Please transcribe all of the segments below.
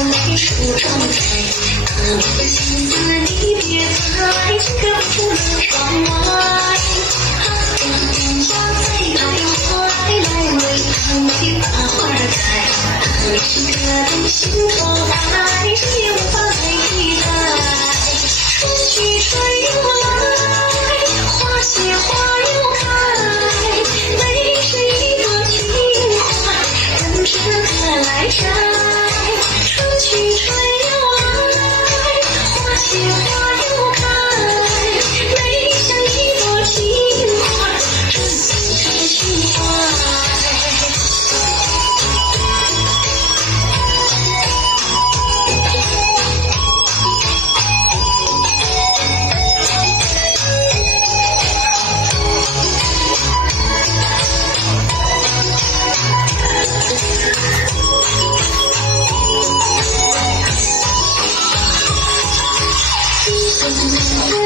梅树装载，我的心思你别在，这个出了窗外。天下在徘徊，来为她梅把花开。你是个动心头爱，也无法来替代。春去春又来，花谢花又开，梅是一朵情怀，等着它来摘。春去春又来，花谢花又开，梅像一朵情怀，春去情怀。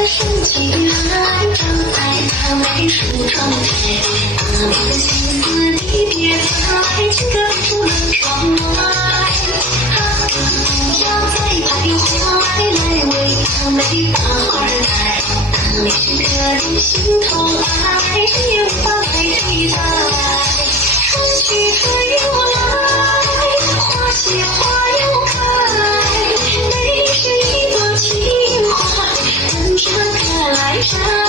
升起来，张开那梅树装载，我的心思你别在，情歌出了窗外。天下在徘徊，来为她梅把花开。你是个动心头爱，也无法来替代。春去春又来，花谢花又开，梅是一朵情怀，等着它来摘。